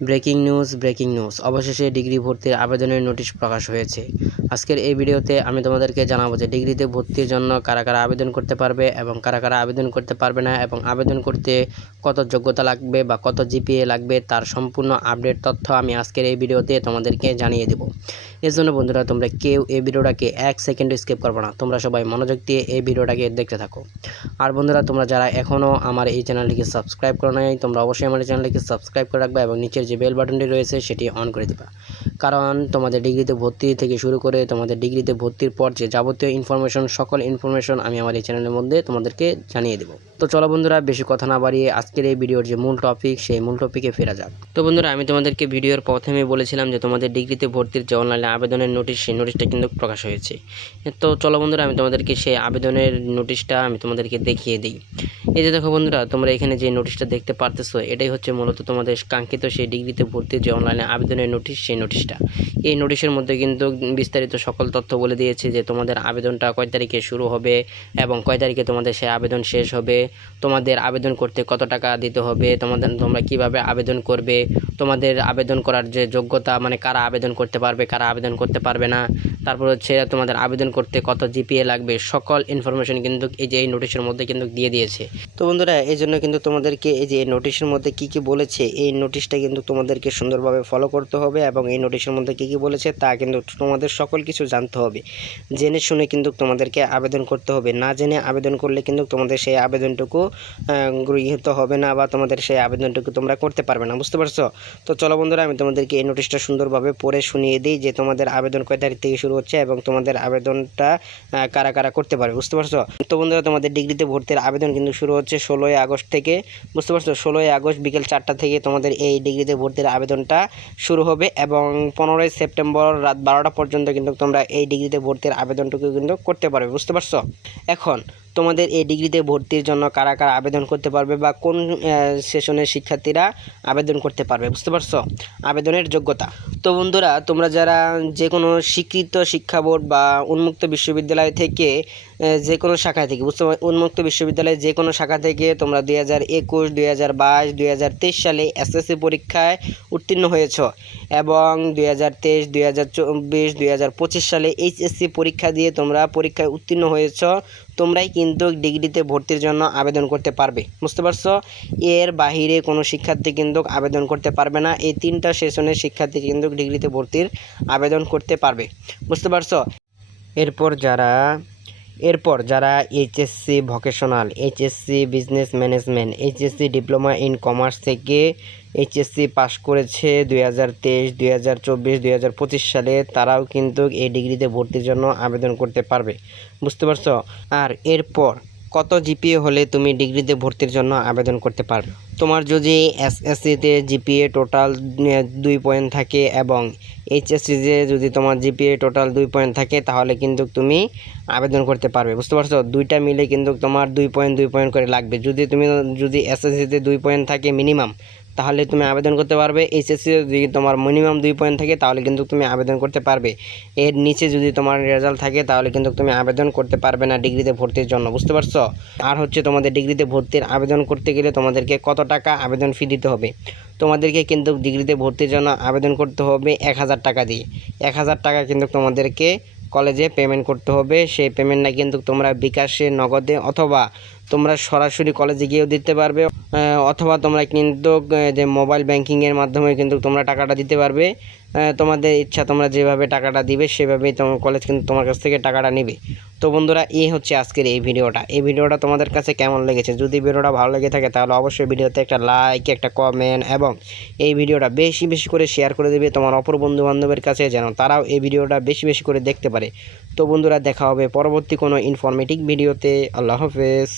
Breaking news অবশেষে degree ভর্তির আবেদনের নোটিশ প্রকাশ হয়েছে। আজকের এই ভিডিওতে আমি তোমাদেরকে জানাবো যে ডিগ্রিতে ভর্তির জন্য কারা কারা আবেদন করতে পারবে এবং কারা কারা আবেদন করতে পারবে না, এবং আবেদন করতে কত যোগ্যতা লাগবে বা কত জিপিএ লাগবে তার সম্পূর্ণ আপডেট তথ্য আমি আজকের এই ভিডিওতে তোমাদেরকে জানিয়ে দেব। এর জন্য বন্ধুরা, তোমরা কেউ এই ভিডিওটাকে 1 সেকেন্ড স্কিপ করবে না, তোমরা সবাই মনোযোগ দিয়ে এই ভিডিওটাকে দেখতে থাকো। আর বন্ধুরা, তোমরা যারা এখনও আমার এই চ্যানেলটিকে সাবস্ক্রাইব করো নাই, তোমরা অবশ্যই আমার চ্যানেলটিকে সাবস্ক্রাইব করে রাখবে এবং নিচের যে বেল বাটনটি রয়েছে সেটি অন করে দিবা। কারণ তোমাদের ডিগ্রিতে ভর্তি থেকে শুরু করে তোমাদের ডিগ্রিতে ভর্তির পর যে যাবতীয় ইনফরমেশন, সকল ইনফরমেশন আমি আমার এই চ্যানেলের মধ্যে তোমাদেরকে জানিয়ে দেবো। তো চলো বন্ধুরা, বেশি কথা না বাড়িয়ে আজকের এই ভিডিওর যে মূল টপিক, সেই মূল টপিকে ফেরা যাক। তো বন্ধুরা, আমি তোমাদেরকে ভিডিওর প্রথমে বলেছিলাম যে তোমাদের ডিগ্রিতে ভর্তির যে অনলাইনে আবেদনের নোটিশ, সেই নোটিশটা কিন্তু প্রকাশ হয়েছে। তো চলো বন্ধুরা, আমি তোমাদেরকে সেই আবেদনের নোটিশটা আমি তোমাদেরকে দেখিয়ে দিই। এই যে দেখো বন্ধুরা, তোমরা এখানে যে নোটিশটা দেখতে পারতেছো, এটাই হচ্ছে মূলত তোমাদের কাঙ্ক্ষিত সেই ডিগ্রিতে ভর্তির যে অনলাইনে আবেদনের নোটিশ, সেই নোটিশটা। এই নোটিশের মধ্যে কিন্তু বিস্তারিত সকল তথ্য বলে দিয়েছে যে তোমাদের আবেদনটা কয় তারিখে শুরু হবে এবং কয় তারিখে তোমাদের সেই আবেদন শেষ হবে, তোমাদের আবেদন করতে কত টাকা দিতে হবে, তোমরা কিভাবে আবেদন করবে, তোমাদের আবেদন করার যে যোগ্যতা, মানে কারা আবেদন করতে পারবে কারা আবেদন করতে পারবে না, তারপর হচ্ছে তোমাদের আবেদন করতে কত জিপিএ লাগবে, সকল ইনফরমেশন কিন্তু এই নোটিশের মধ্যে কিন্তু দিয়ে দিয়েছে। তো বন্ধুরা, এই জন্য কিন্তু তোমাদেরকে এই যে নোটিশের মধ্যে কি কি বলেছে, এই নোটিশটা কিন্তু তোমাদেরকে সুন্দরভাবে ফলো করতে হবে এবং এই নোটিশের মধ্যে কি কি বলেছে তা কিন্তু তোমাদের সকল কিছু জানতে হবে। জেনে শুনে কিন্তু তোমাদেরকে আবেদন করতে হবে, না জেনে আবেদন করলে কিন্তু তোমাদের সেই আবেদনটুকু গৃহীত হবে না বা তোমাদের সেই আবেদনটুকু তোমরা করতে পারবে না, বুঝতে পারছো? তো চলো বন্ধুরা, আমি তোমাদেরকে এই নোটিশটা সুন্দরভাবে পড়ে শুনিয়ে দিই যে তোমাদের আবেদন কয় তারিখ থেকে শুরু হচ্ছে এবং তোমাদের আবেদনটা কারা কারা করতে পারবে, বুঝতে পারছো? তো বন্ধুরা, তোমাদের ডিগ্রিতে ভর্তির আবেদন কিন্তু শুরু হচ্ছে 16ই আগস্ট থেকে, বুঝতে পারছো? 16ই আগস্ট বিকেল 4টা থেকে তোমাদের এই ডিগ্রিতে ভর্তির আবেদনটা শুরু হবে এবং 15ই সেপ্টেম্বর রাত 12টা পর্যন্ত কিন্তু তোমরা এই ডিগ্রিতে ভর্তির আবেদনটুকু কিন্তু করতে পারবে, বুঝতে পারছো? এখন তোমাদের এই ডিগ্রিতে ভর্তির জন্য কারা কারা আবেদন করতে পারবে বা কোন সেশনের শিক্ষার্থীরা আবেদন করতে পারবে, বুঝতে পারছো? আবেদনের যোগ্যতা। তো বন্ধুরা, তোমরা যারা যে কোনো স্বীকৃত শিক্ষা বোর্ড বা উন্মুক্ত বিশ্ববিদ্যালয় থেকে যে কোনো শাখা থেকে, বুঝতে পারছো, উন্মুক্ত বিশ্ববিদ্যালয়ের যে কোনো শাখা থেকে তোমরা 2021, 2022, 2023 সালে এসএসসি পরীক্ষায় উত্তীর্ণ হয়েছ এবং 2023, 2024, 2025 সালে এইচএসসি পরীক্ষা দিয়ে তোমরা পরীক্ষায় উত্তীর্ণ হয়েছ, তোমরাই কিন্তু ডিগ্রিতে ভর্তির জন্য আবেদন করতে পারবে, বুঝতে পারছো? এর বাহিরে কোনো শিক্ষার্থী কিন্তু আবেদন করতে পারবে না। এই 3টা সেশনের শিক্ষার্থী কিন্তু ডিগ্রিতে ভর্তির আবেদন করতে পারবে, বুঝতে পারছো? এরপর যারা HSC vocational, HSC business management, HSC diploma in commerce থেকে এইচএসসি পাশ করেছে 2023, 2024, 2025 সালে, তারাও কিন্তু এই ডিগ্রিতে ভর্তির জন্য আবেদন করতে পারবে, বুঝতে পারছো? আর এরপর কত জিপিএ হলে তুমি ডিগ্রিতে ভর্তির জন্য আবেদন করতে পারবে? তোমার যদি এসএসসিতে জিপিএ টোটাল 2 পয়েন্ট থাকে এবং এইচএসসিতে যদি তোমার জিপিএ টোটাল 2 পয়েন্ট থাকে, তাহলে কিন্তু তুমি আবেদন করতে পারবে, বুঝতে পারছো? দুইটা মিলে কিন্তু তোমার 2 পয়েন্ট করে লাগবে। যদি এসএসসিতে 2 পয়েন্ট থাকে মিনিমাম, তাহলে তুমি আবেদন করতে পারবে। এইচএসসি যদি তোমার মিনিমাম 2 পয়েন্ট থাকে, তাহলে কিন্তু তুমি আবেদন করতে পারবে। এর নিচে যদি তোমার রেজাল্ট থাকে, তাহলে কিন্তু তুমি আবেদন করতে পারবে না ডিগ্রিতে ভর্তির জন্য, বুঝতে পারছো? আর হচ্ছে, তোমাদের ডিগ্রিতে ভর্তির আবেদন করতে গেলে তোমাদেরকে কত টাকা আবেদন ফি দিতে হবে? তোমাদেরকে কিন্তু ডিগ্রিতে ভর্তির জন্য আবেদন করতে হবে 1000 টাকা দিয়ে। 1000 টাকা কিন্তু তোমাদেরকে কলেজে পেমেন্ট করতে হবে। সেই পেমেন্টটা কিন্তু তোমরা বিকাশে, নগদে অথবা তোমরা সরাসরি কলেজে গিয়েও দিতে পারবে, অথবা তোমরা কিন্তু যে মোবাইল ব্যাংকিংয়ের মাধ্যমে কিন্তু তোমরা টাকাটা দিতে পারবে। তোমাদের ইচ্ছা, তোমরা যেভাবে টাকাটা দিবে সেভাবেই তোমার কলেজ কিন্তু তোমার কাছ থেকে টাকাটা নেবে। তো বন্ধুরা, এই হচ্ছে আজকের এই ভিডিওটা তোমাদের কাছে কেমন লেগেছে? যদি ভিডিওটা ভালো লেগে থাকে, তাহলে অবশ্যই ভিডিওতে একটা লাইক, একটা কমেন্ট এবং এই ভিডিওটা বেশি বেশি করে শেয়ার করে দেবে তোমার অপর বন্ধু বান্ধবের কাছে, যেন তারাও এই ভিডিওটা বেশি বেশি করে দেখতে পারে। তো বন্ধুরা, দেখা হবে পরবর্তী কোনো ইনফরমেটিভ ভিডিওতে। আল্লাহ হাফেজ।